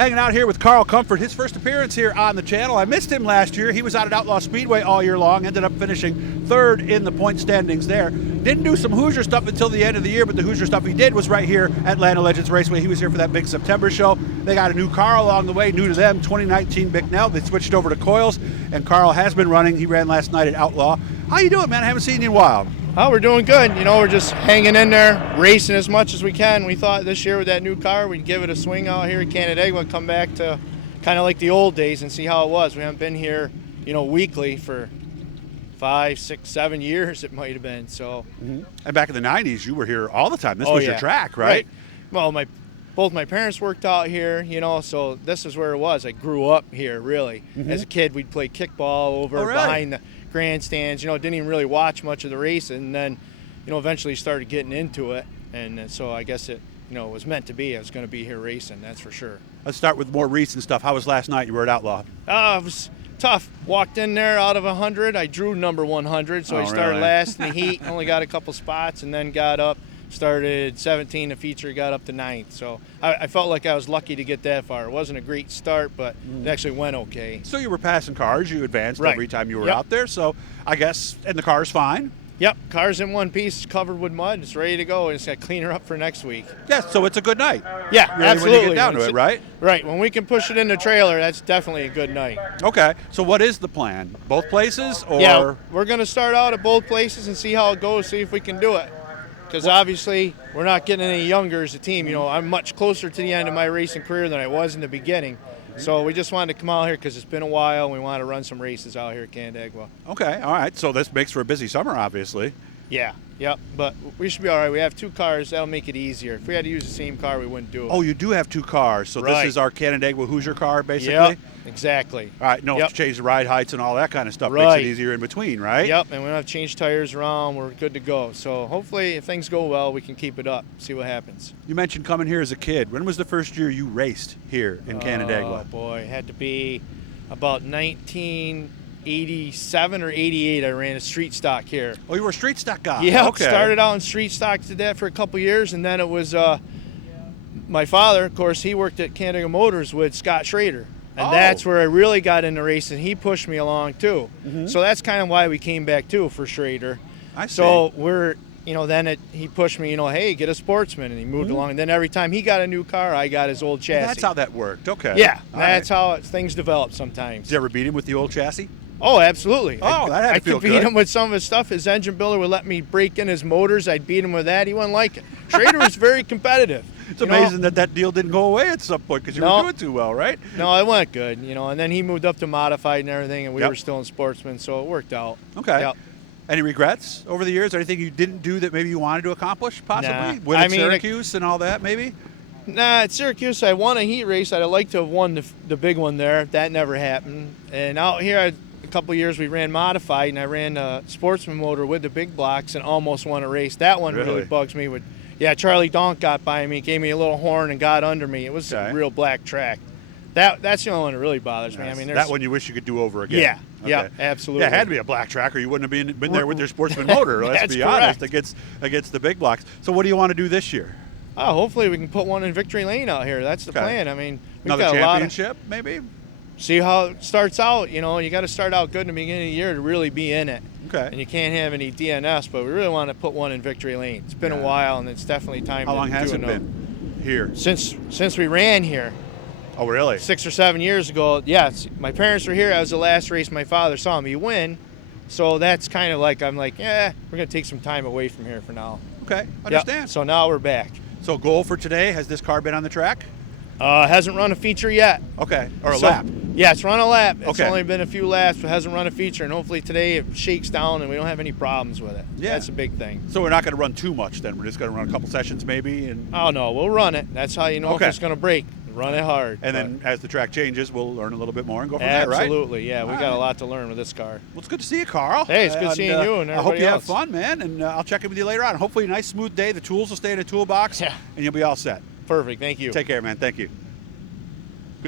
Hanging out here with Carl Comfort, his first appearance here on the channel. I missed him last year. He was out at Outlaw Speedway all year long, ended up finishing third in the point standings there. Didn't do some Hoosier stuff until the end of the year, but the Hoosier stuff he did was right here at Atlanta Legends Raceway. He was here for that big September show. They got a new car along the way, new to them, 2019 Bicknell. They switched over to coils, and Carl has been running. He ran last night at Outlaw. How you doing, man? I haven't seen you in a while. Oh, we're doing good. You know, we're just hanging in there, racing as much as we can. We thought this year with that new car, we'd give it a swing out here at Canandaigua, come back to kind of like the old days and see how it was. We haven't been here, you know, weekly for 5, 6, 7 years it might have been. So, And back in the 90s, you were here all the time. This was your track, right? Well, both my parents worked out here, you know, so this is where it was. I grew up here, really. As a kid, we'd play kickball over behind the grandstands. You know, didn't even really watch much of the race, and then, you know, eventually started getting into it, and so I guess it, you know, was meant to be. I was going to be here racing, that's for sure. Let's start with more recent stuff. How was last night? You were at Outlaw. It was tough. Walked in there out of 100. I drew number 100, so I started last in the heat. Only got a couple spots, and then got up. Started 17 the feature, got up to 9th. So I felt like I was lucky to get that far. It wasn't a great start, but it actually went okay. So you were passing cars. You advanced every time you were out there. So I guess, and the car's fine. Yep, car's in one piece, covered with mud. It's ready to go. It's got to clean her up for next week. Yes, so it's a good night. Yeah, really, absolutely. When you get down to it, right? Right. When we can push it in the trailer, that's definitely a good night. Okay. So what is the plan? Both places, or? Yeah, we're going to start out at both places and see how it goes. See if we can do it. Because obviously we're not getting any younger as a team. You know, I'm much closer to the end of my racing career than I was in the beginning. So we just wanted to come out here because it's been a while, and we want to run some races out here at Canandaigua. Okay, all right. So this makes for a busy summer, obviously. Yeah, yep. But we should be all right. We have 2 cars. That'll make it easier. If we had to use the same car, we wouldn't do it. Oh, you do have 2 cars. So this is our Canandaigua Hoosier car, basically? Yep, exactly. All right, no change the ride heights and all that kind of stuff. Makes it easier in between, right? Yep, and we don't have to change tires around. We're good to go. So hopefully, if things go well, we can keep it up, see what happens. You mentioned coming here as a kid. When was the first year you raced here in Canandaigua? Oh, boy. It had to be about 1987 or 88. I ran a street stock here. Oh, you were a street stock guy? Yeah, okay. Started out in street stock, did that for a couple years, and then it was my father, of course, he worked at Canandaigua Motors with Scott Schrader. And that's where I really got into racing. He pushed me along, too. So that's kind of why we came back, too, for Schrader. I see. So we're, you know, then he pushed me, you know, hey, get a Sportsman, and he moved along. And then every time he got a new car, I got his old chassis. That's how that worked. Okay. Yeah, that's how things develop sometimes. Did you ever beat him with the old chassis? Oh, absolutely. Oh, that had to feel good. I could beat him with some of his stuff. His engine builder would let me break in his motors. I'd beat him with that. He wouldn't like it. Schrader was very competitive. It's amazing that deal didn't go away at some point because you were doing too well, right? No, it went good, you know. And then he moved up to modified and everything, and we were still in Sportsman, so it worked out. Okay. Yep. Any regrets over the years? Anything you didn't do that maybe you wanted to accomplish, possibly? Nah. Win at Syracuse and all that, maybe? Nah, at Syracuse, I won a heat race. I'd like to have won the big one there. That never happened. And out here, a couple of years, we ran modified, and I ran a Sportsman motor with the big blocks and almost won a race. That one really bugs me. Charlie Donk got by me, gave me a little horn, and got under me. It was a real black track. That's the only one that really bothers me. I mean, that one you wish you could do over again. Yeah, absolutely. Yeah, it had to be a black track, or you wouldn't have been there with your Sportsman motor. Let's be honest, against the big blocks. So what do you want to do this year? Oh, hopefully we can put one in Victory Lane out here. That's the plan. I mean, we've another got championship, maybe. See how it starts out. You know, you got to start out good in the beginning of the year to really be in it. Okay. And you can't have any DNS, but we really want to put one in Victory Lane. It's been a while, and it's definitely time. How long has it been here? Since we ran here. Oh, really? 6 or 7 years ago. Yeah, my parents were here. I was the last race my father saw me win. So that's kind of like, I'm like, we're going to take some time away from here for now. Okay, understand. Yep. So now we're back. So goal for today, has this car been on the track? Hasn't run a feature yet. Okay, or a lap. Yeah, it's run a lap. It's only been a few laps, but hasn't run a feature, and hopefully today it shakes down and we don't have any problems with it. Yeah. That's a big thing. So we're not going to run too much then? We're just going to run a couple sessions maybe? Oh, no, we'll run it. That's how you know if it's going to break. Run it hard. And then as the track changes, we'll learn a little bit more and go from there, right? Absolutely, yeah. We got a lot to learn with this car. Well, it's good to see you, Carl. Hey, it's good seeing you and everybody I hope you else. have fun, man, and I'll check in with you later on. Hopefully a nice, smooth day. The tools will stay in a toolbox, and you'll be all set. Perfect. Thank you. Take care, man. Thank you.